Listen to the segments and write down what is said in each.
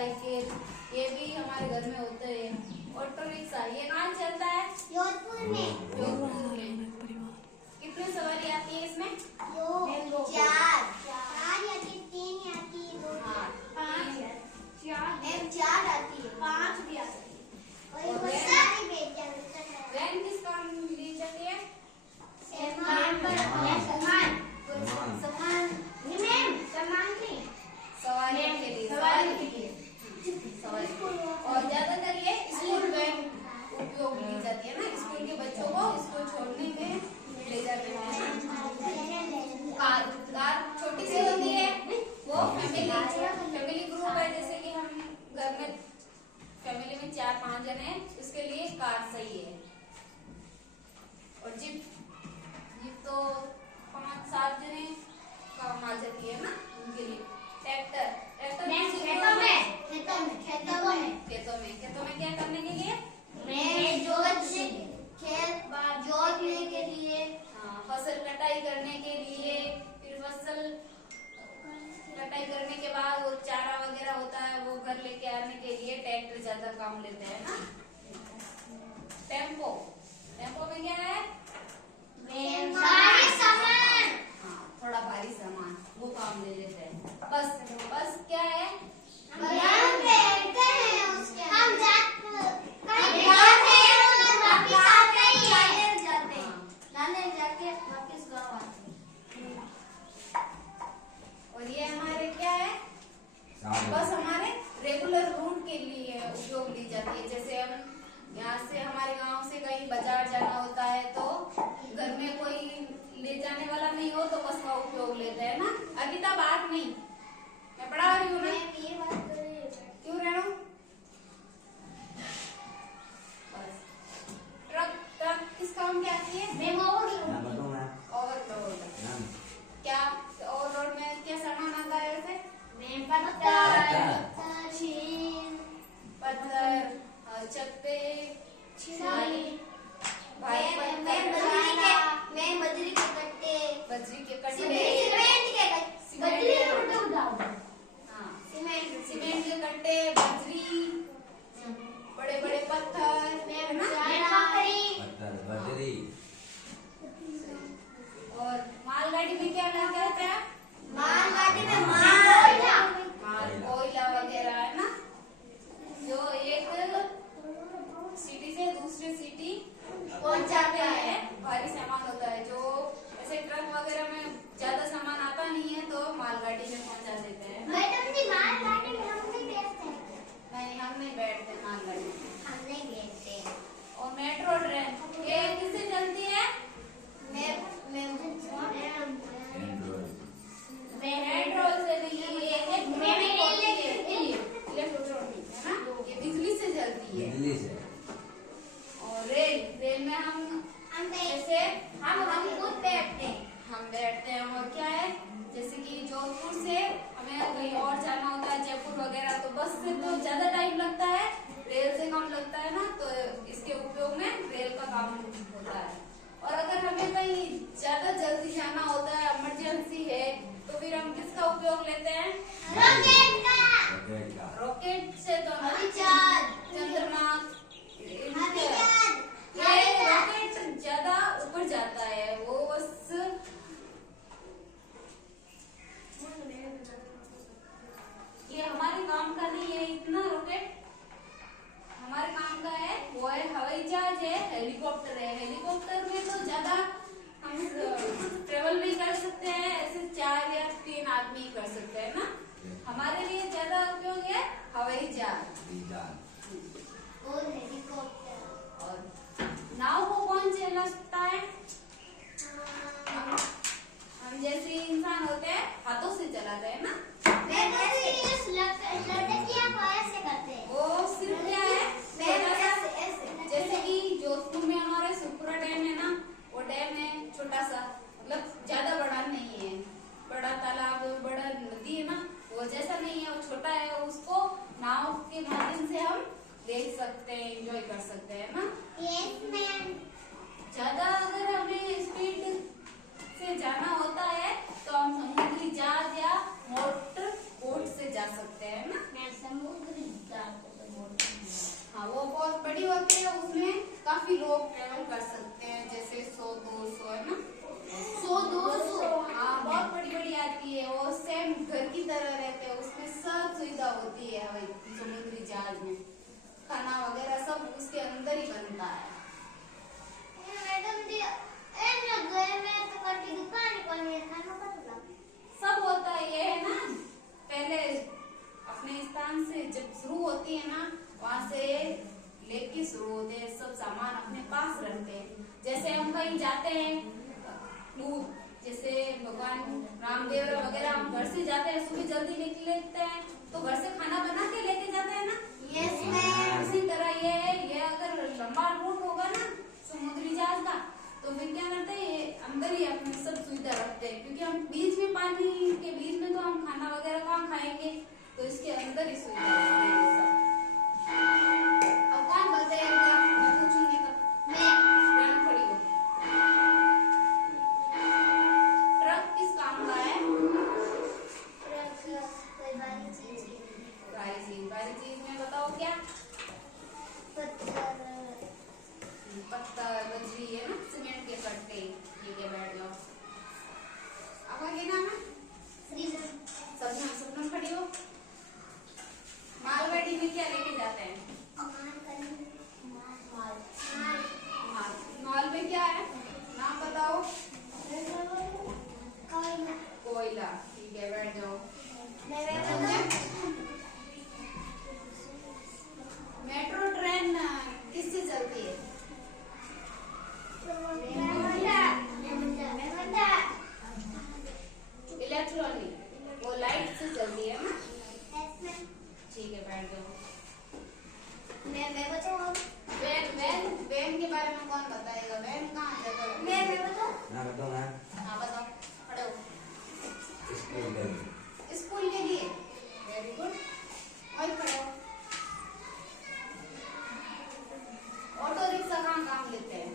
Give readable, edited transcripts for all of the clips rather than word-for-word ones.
Motorcycle, ये भी हमारे घर में होते हैं। ऑटो रिक्शा ये कहाँ चलता है? जोधपुर में। जोधपुर में। कितनी सवारी आती है इसमें? चार आती, 3 आती, 2 4 आती है, 5 भी आती है। और वैन किस काम ली जाती है? सवारी के लिए। और ज्यादातर ये स्कूल वैन उपयोग ली जाती है ना, स्कूल के बच्चों को स्कूल छोड़ने में ले जाते हैं। कार छोटी सी होती है, वो फैमिली ग्रुप है, जैसे कि हम घर में फैमिली में 4-5 जने हैं, उसके लिए कार सही है। और जीप तो 5-7 जने काम आ जाती है ना उनके लिए। ट्रैक्टर खेतों में क्या करने के लिए? जोतने के लिए, फसल कटाई करने के लिए। फिर फसल कटाई करने के बाद वो चारा वगैरह होता है, वो घर लेके आने के लिए ट्रैक्टर ज्यादा काम लेते हैं ना। टेम्पो में क्या है? भारी सामान। थोड़ा भारी सामान, वो काम ले लेते हैं। बस क्या है? हम बैठते हैं उसके, हम जाते हैं और वापस आते हैं, नाने जाके वापस गाँव आते हैं। और ये हमारे क्या है? बस हमारे रेगुलर रूट के लिए उपयोग ली जाती है। जैसे हम यहाँ से, हमारे गांव से कहीं बाजार जाना होता है, तो घर में कोई ले जाने वाला नहीं हो तो बस का उपयोग लेते हैं ना। अभी तक बात नहीं, मैं पढ़ा रही हूँ ना। क्यों रेणु? ट्रक किस काम की आती है? ओवरलोड। क्या ओवरलोड में क्या सामान आता है वैसे? पत्थर, चप्पे, बजरी के कट्टे, सीमेंट के कट्टे, बजरी, बड़े बड़े पत्थर, और मालगाड़ी में क्या लगा रहता है? कोयला वगैरह है ना, जो एक सिटी से दूसरी सिटी पहुंचाते हैं। भारी सामान होता है, जो ऐसे ट्रक वगैरह में ज्यादा सामान आता नहीं है तो मालगाड़ी में पहुंचा देते हैं। नहीं, हम नहीं बैठते मालगाड़ी में। और मेट्रो ट्रेन ये किससे चलती है? मेट्रो से नहीं, ये इलेक्ट्रॉनिक है ना, ये बिजली से चलती है। और रेल में हम जैसे हम खुद बैठते हैं। और क्या है, जैसे कि जोधपुर से हमें कहीं और जाना होता है, जयपुर वगैरह, तो बस से तो ज्यादा टाइम लगता है, रेल से कम लगता है ना, तो इसके उपयोग में रेल का काम होता है। और अगर हमें कहीं ज्यादा जल्दी जाना होता है, इमरजेंसी है, तो फिर हम किसका उपयोग लेते हैं? रॉकेट से तो चंद्रमा, रॉकेट ज्यादा ऊपर जाता है, वो बस ये हमारे काम का नहीं है इतना। रॉकेट हमारे काम का है, वो है हवाई जहाज है, हेलीकॉप्टर है। हेलीकॉप्टर में तो ज्यादा हम ट्रेवल नहीं कर सकते हैं, ऐसे 4 या 3 आदमी कर सकते हैं ना। हमारे लिए ज्यादा उपयोग है हवाई जहाज और हेलीकॉप्टर। और नाव को कौन चला सकता है? हम जैसे इंसान होते हैं, हाथों से चलाते हैं ना। वो सिर्फ क्या है, जैसे कि जोधपुर में हमारे सुरपुरा डैम है ना, वो डैम है छोटा सा, मतलब ज्यादा बड़ा नहीं है। बड़ा तालाब, बड़ा नदी है ना, वो जैसा नहीं है, वो छोटा है। उसको नाव के माध्यम से हम देख सकते हैं, एंजॉय कर सकते हैं ना। ज्यादा अगर हमें स्पीड से जाना होता है तो हम समुद्री जहाज या मोटर बोट से जा सकते हैं ना। समुद्र सुविधा होती है हवाई समुद्री जहाज में। खाना वगैरह सब उसके अंदर ही बनता है। मैडम जी घर में तो कटी दुकान कौन है खाना पता सब होता है। ये है ना, पहले अपने स्थान से जब शुरू होती है ना, वहाँ से लेके शुरू होते हैं, सब सामान अपने पास रखते हैं। जैसे हम कहीं जाते हैं दूर, जैसे भगवान रामदेव वगैरह, हम घर से जाते हैं, सुबह जल्दी निकल लेते हैं तो घर से खाना बना के लेके जाते हैं ना। Yes ma'am. इसी तरह ये है, ये अगर लंबा रूट होगा ना समुद्री जहाज का, तो फिर क्या करते हैं, ये अंदर ही अपने सब सुविधा रखते हैं, क्योंकि हम बीच में पानी के बीच में तो हम खाना वगैरह कहाँ खाएंगे, तो इसके अंदर ही सुविधा रखते हैं सब। अब कौन बताएगा, मैं पूछूंगी तब। मैं खड़ी हूँ। ट्रक किस काम का है? कोई बारी चीज बारी चीज में बताओ क्या? पत्थर बजरी है ना, सीमेंट के कट्टे। ठीक है, बैठ जाओ। अब आगे नाम है सपनम खड़ी हो। मालगाड़ी में क्या लेके जाते हैं? माल में क्या है, नाम बताओ। कोयला। ठीक है, बैठ जाओ। मेट्रो ट्रेन किससे चलती है? इलेक्ट्रॉनिक, वो लाइट से चलती है ना। ठीक है, बैठ जाओ। वैन के बारे में कौन बताएगा? वैन कहाँ जाता है? हाँ बताओ, खड़े हो। स्कूल के लिए। वेरी गुड, और खड़े हो। ऑटो रिक्शा कहाँ काम लेते हैं?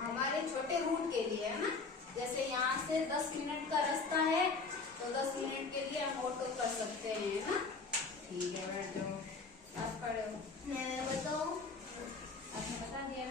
हमारे छोटे रूट के लिए है ना, जैसे यहाँ से 10 मिनट का रास्ता है, तो 10 मिनट के लिए हम ऑटो कर सकते हैं ना। ठीक है, बैठ जाओ। आप खड़े हो। मैं बताऊं, आपने बता दिया।